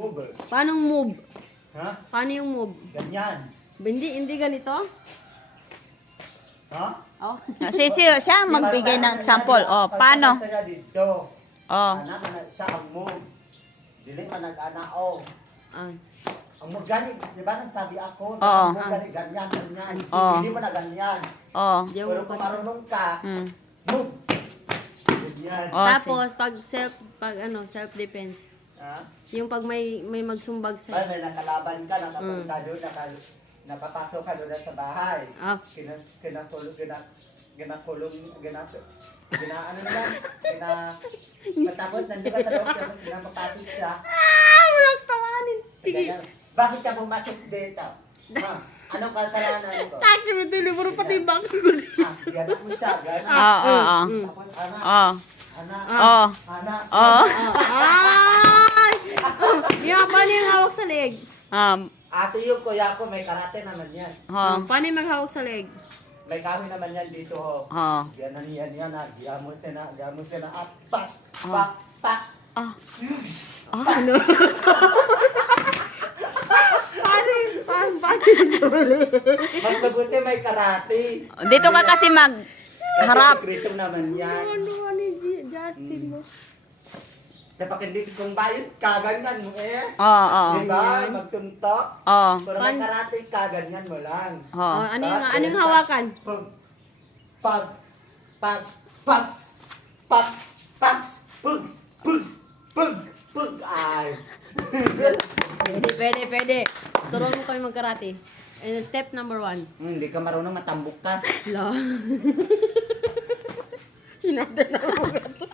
Move. Paano move? Ha? Paano yung move? Ganyan. Hindi ganito? Ha? Oh. Siya magbigay ng example. Oh, paano? Pag dito. Oh. Anak na siya ang move. Dili man nag-ana o. Ah. Ang move gani, di ba nang sabi ako, Oo. ang move gani ganyan, ganyan. Oo. Hindi mo na ganyan. Oh. Pero kung marunong ka, move. Ganyan. Oh, Tapos pag self defense. Ha? Yung pag may magsumbag Ay, sa may nakalaban ka, nakapunta doon, napapasok ka doon sa bahay. Ah. Kinakulong, matapos nandun ka sa loob, tapos pinapapasok siya. walang tawanin. Sige. Ganyan. Bakit ka pumasok dito? Ha? Anong kasalanan ko? Taki mo dili mo pati bang Ganak mo siya, ganak. Tapos anak, Oh. anak, Oh. anak. Oh. Ay! Yung paano yung hawak sa leg? Ate yung kuya ko, may karate naman yan. Paano yung maghawak sa leg? May kahoy naman yan dito, ho. Oh. Yan, ha. Diyan mo siya na, pak, pak, pak. Ano? Paano yung Mas mabuti may karate. Dito ka kasi magharap. Sekreto naman yan. Ano ni Justin mo? Dapat hindi kung bayad, kaganyan mo eh. Oo. Diba? Magsuntok. Oh. Pero may karate, kaganyan mo lang. Oh. Ano yung hawakan? Pag, pag, pags, pags, pags, pugs, pugs, pug, pug, ay. Pwede. Turuan mo kami magkarate. And step number 1. Hindi ka marunong matambok ka. La.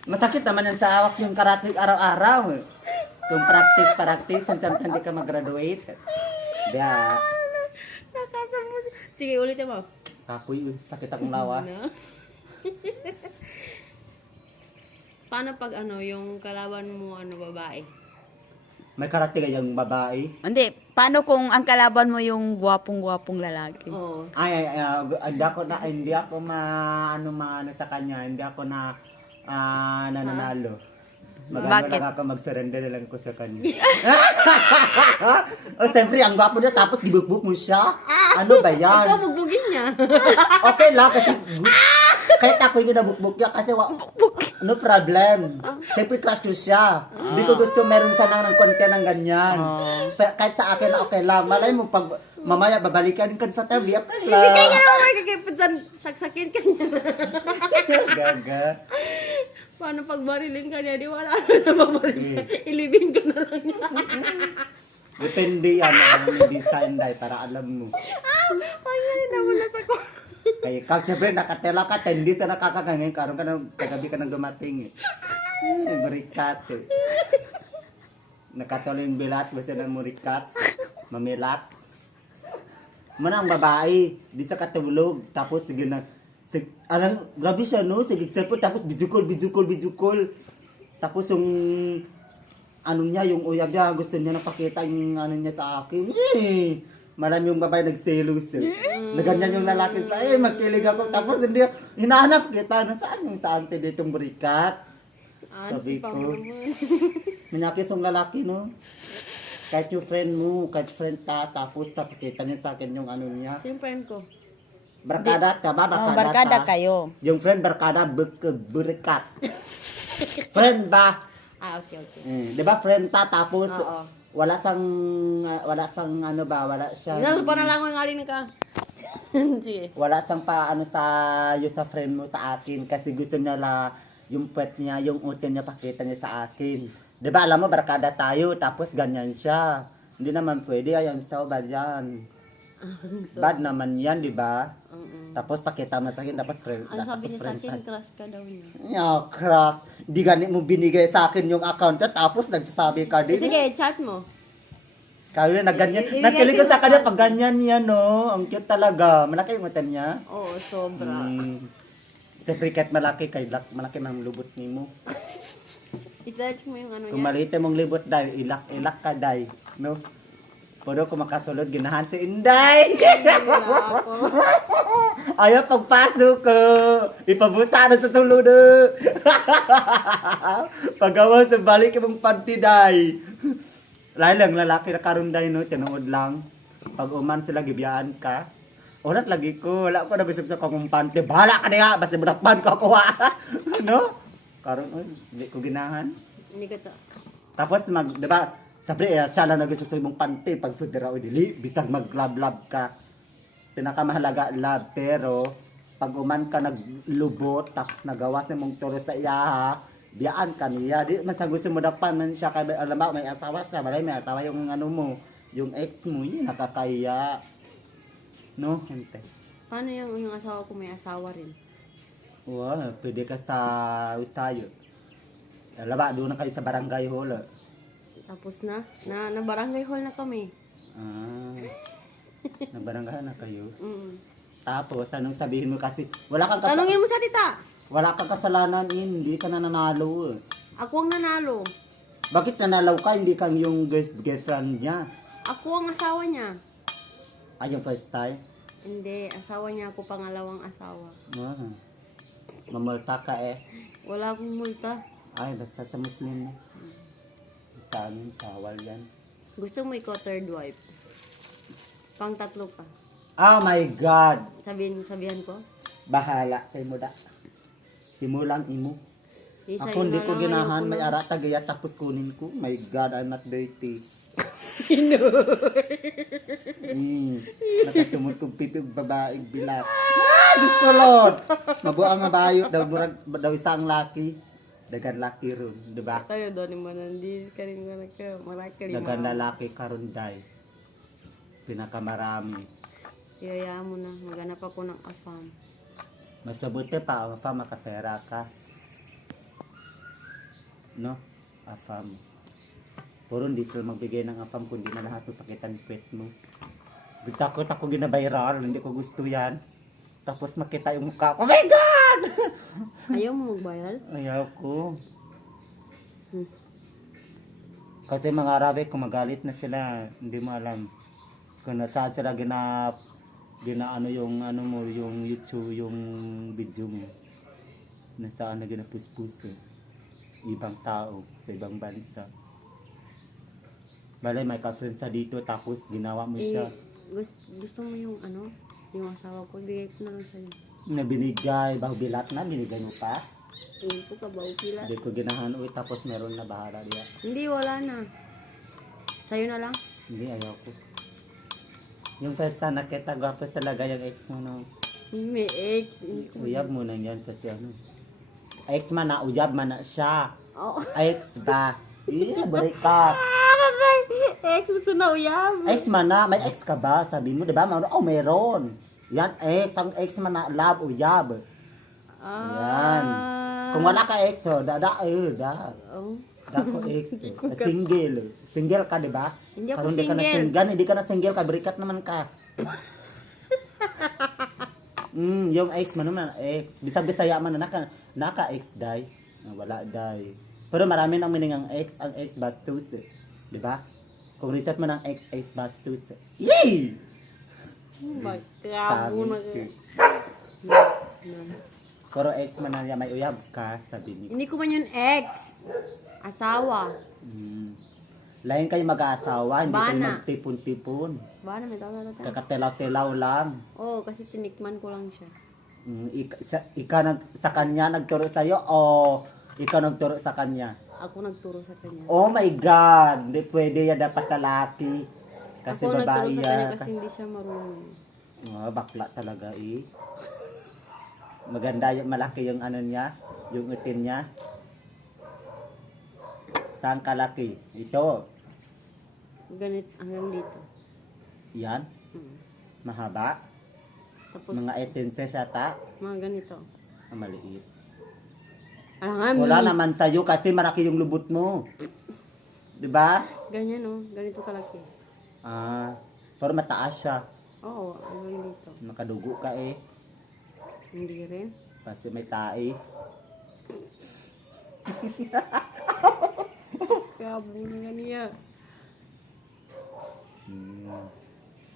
Masakit naman yan sa awak yung karate araw-araw. Kung practice, hindi ka mag-graduate. Kaya, Nakasama. Sige, ulitin mo. ako'y sakit akong lawas. Na. Paano pag yung kalaban mo babae? May karate kayang babae. Hindi, paano kung ang kalaban mo yung gwapong-gwapong lalaki? Oo. Hindi ako maano sa kanya, hindi ako nananalo. Magano Bakit? lang ako, mag-surrender na lang ko sa kanya. Siyempre, ang gwapo niya, tapos gibukbuk mo siya. Ano ba yan? Ikaw, bugbugin niya. Okay lang, kasi kahit ako yung nabukbuk niya, kasi no problem. Siyempre, crush ko siya. Hindi ko gusto meron sana ng konti ng ganyan. Kahit sa akin, okay lang. Malay mo, pag mamaya babalikan ka sa tabi, ka Hindi ka lang. nga naman kakipitan. Saksakin ka niya. Gaga. Paano pag barilin ka niya? Di wala na mabaril. Ilibing ka na lang niya. Depende yan, may design dahil para alam mo. Ay, naman na sa ko. Kaya ikaw, siyempre, nakatela ka, tendi sa nakakangin, karoon ka ng, kagabi ka nang dumating eh. Murikat eh. Nakatuloy yung bilat, basta ng murikat, mamilat. Muna ang babae, di sa katulog, tapos sige na, alam, grabe siya no, sige cellphone, tapos bidjukol. Tapos yung, ano niya, yung uyab niya, gusto niya napakita yung ano niya sa akin. Marami yung babae nagselos eh. Naganyan yung lalaki sa, magkilig ako. Tapos hindi, hinahanap kita, nasaan yung sa ante ditong burikat? Sabi ko, minakis yung lalaki no. Kahit yung friend mo, kahit friend ta, tapos napakita niya sa akin yung ano niya. Sino friend ko? Barkada ka ba? Barkada ka? kayo. Yung friend, barkada, burikat. Friend ba? Okay. Di ba friend ta, tapos Oo. wala siyang Inal pa na lang ang alin ka. Sige. wala siyang pa ano sa friend mo sa akin kasi gusto niya yung pet niya, yung utin niya pakita niya sa akin. 'Di ba alam mo barkada tayo tapos ganyan siya. Hindi naman pwede ayan sa bad yan. Bad naman yan, 'di ba? Tapos pakita mo sa akin dapat friend. Ano sabi tapos niya sa friend akin? tayo. Crush ka daw niya. Cross. Di ganit mo binigay sa akin yung account niya tapos nagsasabi ka din. Sige, chat mo. Kaya na ganyan. Ibigay Nakilig ko ko sa kanya sa- pag ganyan yan, no? Ang cute talaga. Malaki yung mata niya. Oo, sobra. Siyempre kahit malaki, malaki ng lubot ni mo. I-search mo yung ano Kung niya. maliit mong libot, day, ilak ka, day. No? Pero kung makasulod, ginahan si Inday. Wala ako. Ayaw pagpasok ko. Ipabuta na sa sulod. Pagawa sa balik mong panty, day. Lain lang lalaki na karon day no, tinuod lang. Pag uman sila gibiyaan ka. Ulat lagi ko, wala ko nagusap sa kakumpante. Bahala ka niya, basta madakpan ko ako. No? Karon oy, hindi ko ginahan. Hindi ka to. Tapos di ba? Sabi siya lang nagusap sa imong pante pag sudira o dili, bisag mag-love ka. Pinakamahalaga love, pero pag uman ka naglubot tapos nagawas na mong turo sa iya, biyaan ka niya. Di man sa gusto mo dapan man siya kay alam mo may asawa siya, balay may asawa yung ano mo, yung ex mo, yun nakakaya. No, gente. Paano yung asawa ko may asawa rin? Wow, pwede ka sa Usayo. Alam ba, doon na kayo sa barangay hall. Tapos na barangay hall na kami. Ah, na barangay na kayo. Mm. Tapos, anong sabihin mo kasi, wala kang Tanungin mo sa tita. wala kang kasalanan, hindi ka na nanalo. Ako ang nanalo. Bakit nanalaw ka, hindi kang yung girlfriend niya? Ako ang asawa niya. Ay, yung first time? Hindi, asawa niya ako, pangalawang asawa. Ah, mamulta ka eh. Wala akong multa. Ay, basta sa Muslim na. Sa amin, bawal yan. Gusto mo ikaw third wife? Pang tatlo ka. Oh my God! Sabihan ko? Bahala sa imo da. Simulang imo. Isa Ako hindi ko lang, ginahan, ayoko may na. ara tagaya tapos kunin ko. My God, I'm not dirty. Nakatumod kong pipi ug babaeng bilat. Ah, Diyos ko Lord! Mabuang mabayo, daw isang laki. Dagan laki ron, di ba? Kayo doon yung manandis ka rin mga ka. Maraki rin Dagan lalaki karon day. Pinakamarami. Siyayaan mo na. Maghanap ako ng afam. Mas mabuti pa, ang afam makapera ka. No? Afam. Puro hindi sila magbigay ng afam kundi na lahat magpakita ng kwet mo. Takot ako gina-viral, hindi ko gusto yan. Tapos makita yung mukha ko. Oh my God! Ayaw mo mag-viral? Ayaw ko. Hmm. Kasi mga Arabe, kung magalit na sila, hindi mo alam. Kung nasaan sila ginaano yung ano mo, yung YouTube, yung video mo. Nasaan na ginapus-pus eh. Ibang tao, sa ibang bansa. Balay, may ka-friend sa dito, tapos ginawa mo siya. Gusto mo yung ano? Yung asawa ko, bigay ko na lang sa'yo. Na binigay, bahubilat na, binigay mo pa. Hindi ko ka ba upila? Hindi ko ginahan, uy, tapos meron na bahala diya. Hindi, wala na. Sa'yo na lang? Hindi, ayaw ko. Yung first time nakita, gwapo talaga yung ex mo, no? May ex. Hindi ko. Uyab mo na yan sa tiyan. Ex man na, uyab man na siya. Oo. Ex ba? Yeah, balikat. Ex, gusto na uyab. Ex man na, may ex ka ba? Sabi mo, di ba? Oh, meron. Yan, ex. Ang ex man na, love, uyab. Yan. Kung wala ka ex, oh, da. Oh. Da ko ex. Single. Single ka, di ba? Hindi ako Karon di ka na single. single, hindi ka na single ka, balikat naman ka. Yung ex man naman, ex. Bisaya man na naka-ex dai. Wala dai. Pero marami nang meaning ang ex bastos. Di ba? Kung reset man ang ex bastos. Yay! Magkabo na ka. Pero ex man na niya may uyab ka, sabi ni. Hindi ko man yun ex. Asawa. Lain kayo mag-aasawa, hindi kayo Bana. magtipon-tipon. Ba na may tawag na. Kakatelaw-telaw lang. Oo, kasi tinikman ko lang siya. Sa kanya nagturo sa'yo o ikaw nagturo sa kanya? Ako nagturo sa kanya. Oh my God! Hindi pwede yan dapat lalaki. Kasi Ako nagturo babae sa kanya yan. kasi hindi siya marunong. Oh, bakla talaga eh. Maganda yung malaki yung ano niya, yung utin niya. Saan kalaki? Ito. Ganit hanggang dito. Yan. Mahaba. Tapos Mga 18 cents yata. mga ganito. Maliit. Alam Wala naman sa'yo kasi malaki yung lubot mo. Diba? Ganyan oh, ganito kalaki. Ah, pero mataas siya. Oo, hanggang dito. Nakadugo ka eh. Hindi rin. Kasi may tae. Kabo na niya. Hmm.